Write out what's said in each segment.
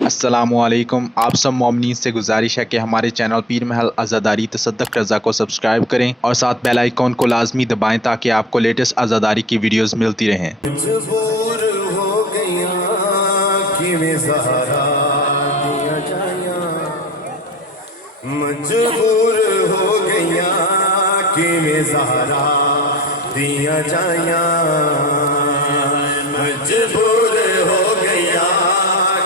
अस्सलामुअलैकुम। आप सब मोमिनीन से गुजारिश है कि हमारे चैनल पीर महल अज़ादारी तसद्दुक़ रज़ा को सब्सक्राइब करें और साथ बेल आइकॉन को लाजमी दबाएं ताकि आपको लेटेस्ट अज़ादारी की वीडियोस मिलती रहें। मजबूर हो गया कि ज़हरा दिया जाया, मजबूर हो गया कि ज़हरा दिया जाया, मजबूर हो गया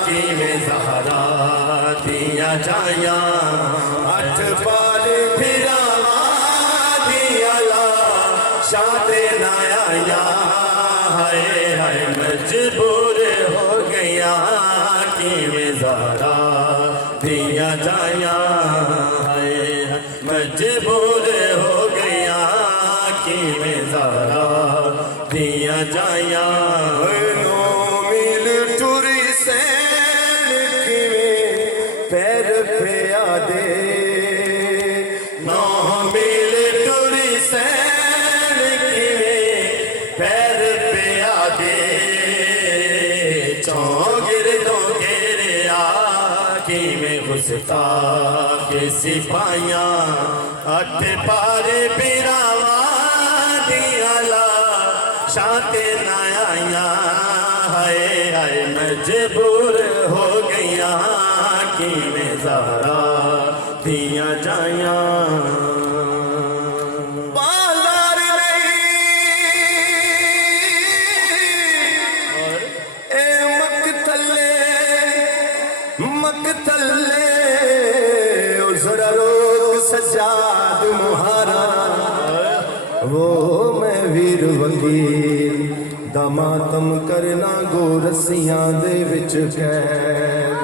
कि ज़हरा दिया जाया। अठ बार फिरावा दिया ला शादे नाया, हाय हाय मजबूर हो गया कि ज़हरा दिया जाया, हाय हाय मजबूर हो गया कि ज़हरा दिया जाया। नो मिल टुरी सैन पैर पे आदे, नो मिल टुरी सैन पैर पे आदे, चौगिर दो घेरे आखी में घुसता के सिपाहियाँ, अठ पारे बिरावा दियाला शाते नाया, हाय हाय मजबूर हो गया कि ज़हरा दिया जाया। बाजार ए मकतले उजरा रोक सजाद मुहारा, वो मैं वीर वकील दमातम करना गो रस्सियां दे विच कैद,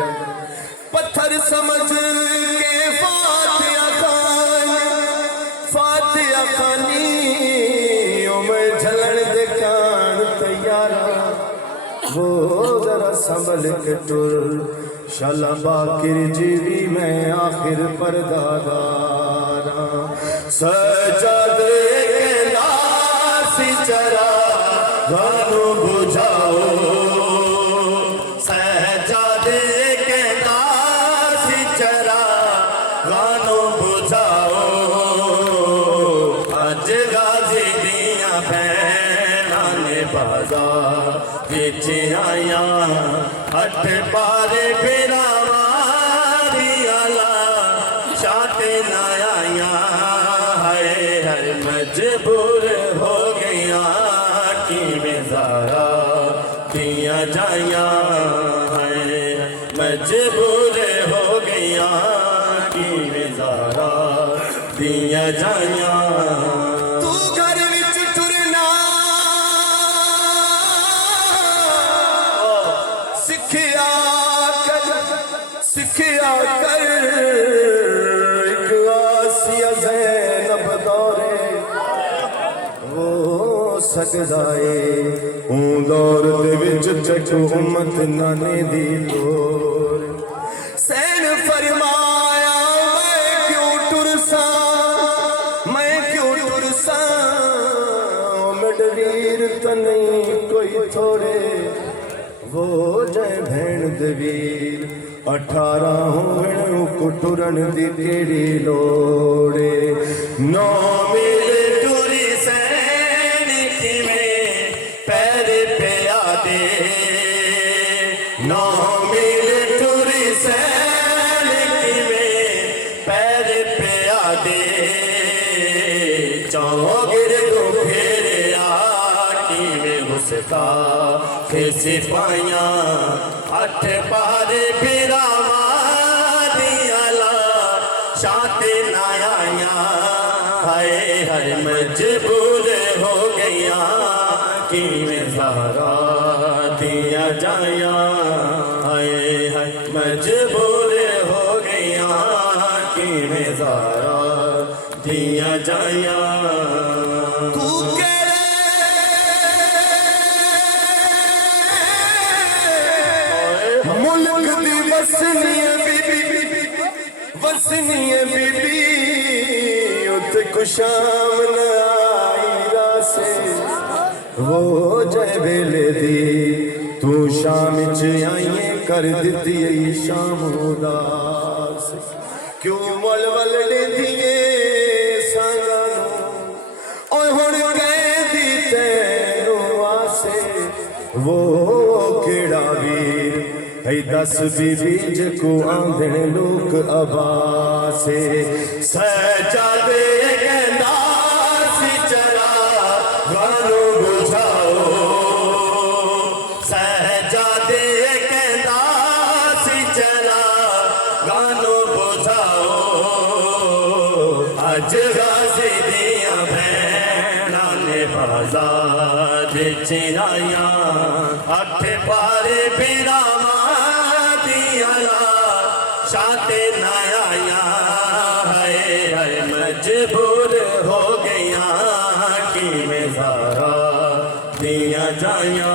पत्थर समझ के फातिया खानी ओ मैं झलन दिखान तैयारा, वो जरा संभल के टुर शाला बाकिर जीवी मैं आखिर परदादारा, सजादे के नासी चरा गानो बुझाओ, सजादे के नासी चरा गानो बुझाओ, अज गाजी दिया भैना ने बाजार बिच आया, अठ पारे फिरावा दियाला शाते नाया, हाय हाय मजबूर हो गया कि ज़हरा दिया जाया, हाय मजबूर हो गया कि ज़हरा दिया जाया। तू घर विच टुरना सिखिया कर, एक आसिया ज़ैनब दौरे वो सकदाए, ऊं दौर दे विच चचू उम्मत नाने दी लोर, सैन फरमाया मैं क्यों टुरसा मेडवीर तो नहीं कोई थोड़े, वो जय भैन दवीर 18 होण कुटुरन दी केड़ी लोड़े, नौ मिल टुरी सैन किवें पैर पे आदे, नौ मिल टुरी सैन किवें पैर पे आदे, चौगिर दो फेरे आकी में घुसता के सिपाहियाँ, अठ पारे फिरावा दियाला शाते नाया, हाय हाय मजबूर हो गया कि ज़हरा दिया जाया, हाय हाय मजबूर हो गया कि ज़हरा दिया जाया। तू मुल्क दी वसनी बीबी उत कुशाम न आई रासे, वो जय बेले दी तू शाम च आइए कर दिती है शाम उदास क्यों वल वल लेंदिए संगा नू ओए हुण कहंदी तैनू आसे वो केड़ा वीर है दस बीबी जको आंदे लोक अबासे सजादे कहंदा सी चला गानो बुझाओ सजादे कहंदा सी चला गानो बुझाओ अज गाजी दियां भैणां ने बाजार चिराया अठ पारे बिरामा शाते नया है मजबूर हो गया कि मैं सारा दिया जाया